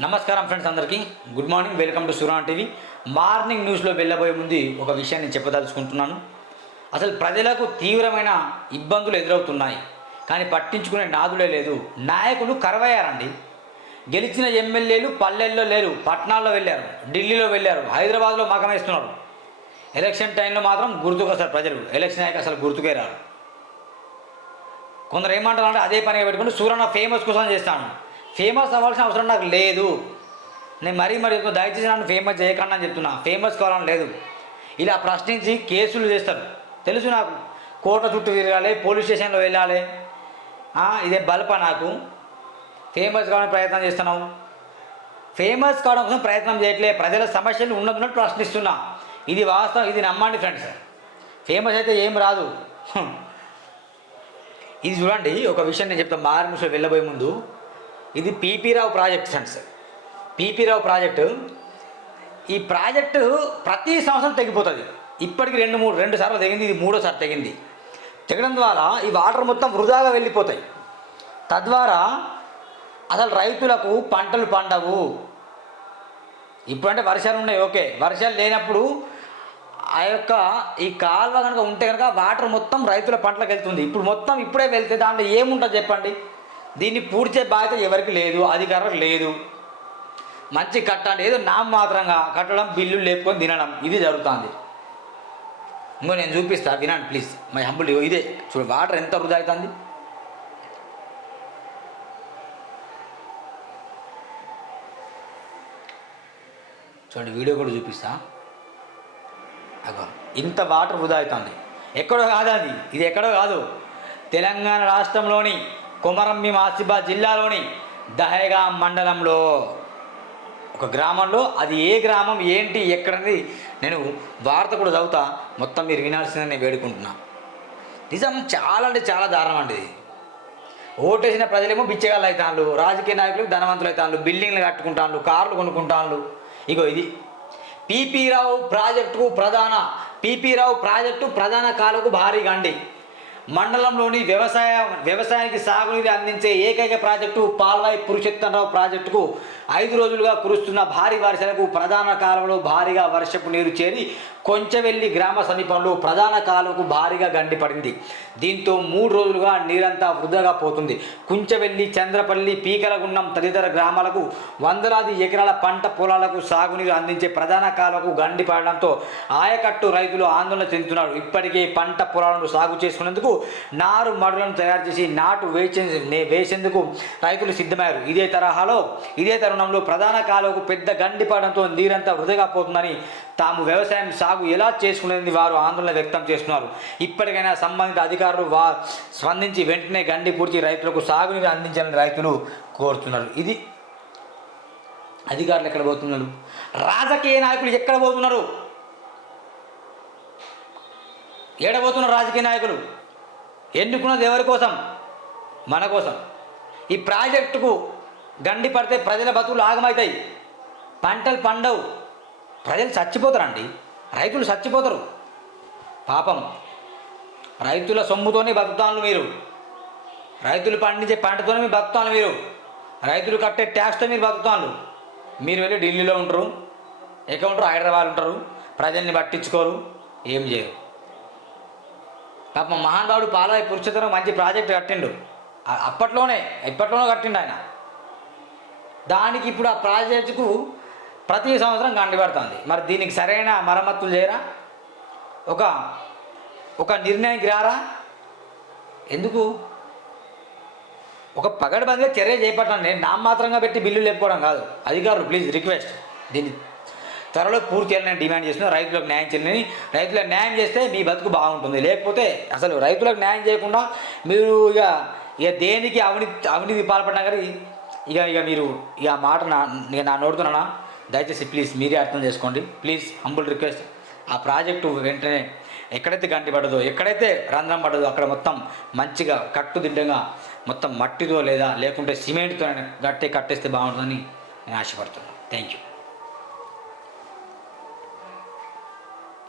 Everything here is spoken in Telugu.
నమస్కారం ఫ్రెండ్స్ అందరికీ. Good morning welcome to Surana TV. Morning న్యూస్లో వెళ్ళబోయే ముందు ఒక విషయాన్ని చెప్పదలుచుకుంటున్నాను. అసలు ప్రజలకు తీవ్రమైన ఇబ్బందులు ఎదురవుతున్నాయి. కానీ పట్టించుకునే నాదులే లేదు. నాయకులు కరవయ్యారండి. గెలిచిన ఎమ్మెల్యేలు పల్లెల్లో లేరు పట్టణాల్లో వెళ్ళారు ఢిల్లీలో వెళ్ళారు హైదరాబాద్లో మగమేస్తున్నారు. ఎలక్షన్ టైంలో మాత్రం గుర్తుకొస్తారు ప్రజలు. ఎలక్షన్ అయ్యాక అసలు గుర్తుకే రారు కొందరు ఏమంటారు అంటే అదే పనిగా పెట్టుకుని సూరన్న ఫేమస్ కోసం చేస్తాను. ఫేమస్ అవ్వాల్సిన అవసరం నాకు లేదు. నేను మరీ మరి దయచేసి నన్ను ఫేమస్ చేయకుండా అని చెప్తున్నా. ఫేమస్ కావాలని లేదు. ఇలా ప్రశ్నించి కేసులు చేస్తారు. తెలుసు నాకు. కోర్టు చుట్టూ తిరగాలి పోలీస్ స్టేషన్లో వెళ్ళాలి. ఇదే బల్ప నాకు. ఫేమస్ కావడానికి ప్రయత్నం చేస్తున్నావు. ఫేమస్ కావడం కోసం ప్రయత్నం చేయట్లే. ప్రజల సమస్యలు ఉన్నదున్నట్టు ప్రశ్నిస్తున్నా. ఇది వాస్తవం ఇది నమ్మండి ఫ్రెండ్స్ ఫేమస్ అయితే ఏం రాదు. ఇది చూడండి ఒక విషయం నేను చెప్తాను మారిముషలో వెళ్ళబోయే ముందు ఇది PP Rao project friends. PP Rao project. ఈ ప్రాజెక్టు ప్రతి సంవత్సరం తెగిపోతుంది. ఇప్పటికి రెండు మూడు రెండు సార్లు తెగింది ఇది మూడోసారి తెగింది. తెగడం ద్వారా ఈ వాటర్ మొత్తం వృధాగా వెళ్ళిపోతాయి. తద్వారా అసలు రైతులకు పంటలు పండవు. ఇప్పుడంటే వర్షాలు ఉన్నాయి ఓకే. వర్షాలు లేనప్పుడు ఆ యొక్క ఈ కాలువ కనుక ఉంటే కనుక వాటర్ మొత్తం రైతుల పంటలకు వెళ్తుంది. ఇప్పుడు మొత్తం ఇప్పుడే వెళ్తే దాంట్లో ఏముంటుంది చెప్పండి? దీన్ని పూడ్చే బాధ్యత ఎవరికి లేదు అధికారం లేదు. మంచి కట్టండి ఏదో నామమాత్రంగా కట్టడం బిల్లులు లేపుకొని తినడం ఇది జరుగుతుంది. ఇంకో నేను చూపిస్తా వినండి ప్లీజ్. మై హంబుల్ ఇదే చూడు వాటర్ ఎంత వృధా అవుతుంది చూడండి వీడియో కూడా చూపిస్తా. అగో ఇంత వాటర్ వృధా అవుతుంది ఎక్కడో కాదు అది ఇది ఎక్కడో కాదు. తెలంగాణ రాష్ట్రంలోని కొమరంభీం ఆసిఫాబాద్ జిల్లాలోని దహేగా మండలంలో. ఒక గ్రామంలో అది ఏ గ్రామం ఏంటి ఎక్కడనేది నేను వార్త కూడా చదువుతా. మొత్తం మీరు వినాల్సిందని నేను వేడుకుంటున్నా. నిజం చాలా అంటే చాలా దారుణం అండి ఇది. ఓటేసిన ప్రజలేమో బిచ్చగాళ్ళు అవుతాను రాజకీయ నాయకులు ధనవంతులు అవుతాను బిల్డింగ్లు కట్టుకుంటాను కార్లు కొనుక్కుంటాను ఇగో ఇది. పీపీ రావు ప్రాజెక్టుకు ప్రధాన పీపీ రావు ప్రాజెక్టు ప్రధాన కాలకు భారీగా అండి. మండలంలోని వ్యవసాయ వ్యవసాయానికి సాగునీరు అందించే ఏకైక ప్రాజెక్టు పాల్వాయి పురుషోత్తమరావు ప్రాజెక్టుకు ఐదు రోజులుగా కురుస్తున్న భారీ వర్షాలకు ప్రధాన కాలంలో భారీగా వర్షపు నీరు చేరి కొంచెవెల్లి గ్రామ సమీపంలో ప్రధాన కాలువకు భారీగా గండిపడింది దీంతో మూడు రోజులుగా నీరంతా వృధాగా పోతుంది. కుంచెవెల్లి చంద్రపల్లి పీకలగుండం తదితర గ్రామాలకు వందలాది ఎకరాల పంట పొలాలకు సాగునీరు అందించే ప్రధాన కాలువకు గండి పడడంతో ఆయకట్టు రైతులు ఆందోళన చెందుతున్నారు. ఇప్పటికే పంట పొలాలను సాగు చేసుకునేందుకు నారు మడులను తయారు చేసి నాటు వేసే వేసేందుకు రైతులు సిద్ధమయ్యారు. ఇదే తరహాలో ఇదే తరుణంలో ప్రధాన కాలువకు పెద్ద గండి పడడంతో నీరంతా వృధగా పోతుందని తాము వ్యవసాయం సాగు ఎలా చేసుకునేది వారు ఆందోళన వ్యక్తం చేస్తున్నారు. ఇప్పటికైనా సంబంధిత అధికారులు వా స్పందించి వెంటనే గండి పూడ్చి రైతులకు సాగునీరు అందించాలని రైతులు కోరుతున్నారు. ఇది అధికారులు ఎక్కడ పోతున్నారు? రాజకీయ నాయకులు ఎక్కడ పోతున్నారు? ఏడబోతున్నారు రాజకీయ నాయకులు? ఎన్నుకున్నది ఎవరి కోసం? మన కోసం. ఈ ప్రాజెక్టుకు గండి పడితే ప్రజల బతుకులు ఆగమవుతాయి పంటలు పండవు. ప్రజలు చచ్చిపోతారండి. రైతులు చచ్చిపోతారు. పాపం. రైతుల సొమ్ముతోనే బతుకుతాను మీరు. రైతులు పండించే పంటతోనే మీరు బతుకుతాను మీరు. రైతులు కట్టే ట్యాక్స్తో మీరు బతుకుతాను మీరు వెళ్ళి ఢిల్లీలో ఉంటారు. ఎక్కడ హైదరాబాద్ ఉంటారు. ప్రజల్ని పట్టించుకోరు. ఏం చేయరు. పాపం మహానుభావుడు పాలయ్య పురుషోత్తరం మంచి ప్రాజెక్ట్ కట్టిండు. అప్పట్లోనే ఇప్పట్లోనే కట్టిండు ఆయన. దానికి ఇప్పుడు ఆ ప్రాజెక్టుకు ప్రతి సంవత్సరం గండి పడుతుంది. మరి దీనికి సరైన మరమ్మతులు చేయరా? ఒక ఒక నిర్ణయానికి రారా? ఎందుకు? ఒక పగడబందిగా చర్య చేపట్టాను నేను నామాత్రంగా పెట్టి బిల్లు లేకపోవడం కాదు. అధికారులు ప్లీజ్ రిక్వెస్ట్. దీన్ని త్వరలో పూర్తి చేయాలని డిమాండ్ చేస్తున్నాం రైతులకు న్యాయం చేయాలని. రైతులకు న్యాయం చేస్తే మీ బతుకు బాగుంటుంది. లేకపోతే అసలు రైతులకు న్యాయం చేయకుండా మీరు ఇక ఇక దేనికి అవినీతి అవినీతి పాల్పడినా కానీ ఇక ఇక మీరు ఇక మాట నా ఇక నా నోడుతున్నానా దయచేసి ప్లీజ్ మీరే అర్థం చేసుకోండి. Please humble request. ఆ ప్రాజెక్టు వెంటనే ఎక్కడైతే గంటి పడదో ఎక్కడైతే రంధ్రం పడదో అక్కడ మొత్తం మంచిగా కట్టుదిడ్డంగా మొత్తం మట్టితో లేదా లేకుంటే సిమెంట్తో గట్టి కట్టేస్తే బాగుంటుందని నేను ఆశపడుతున్నాను. Thank you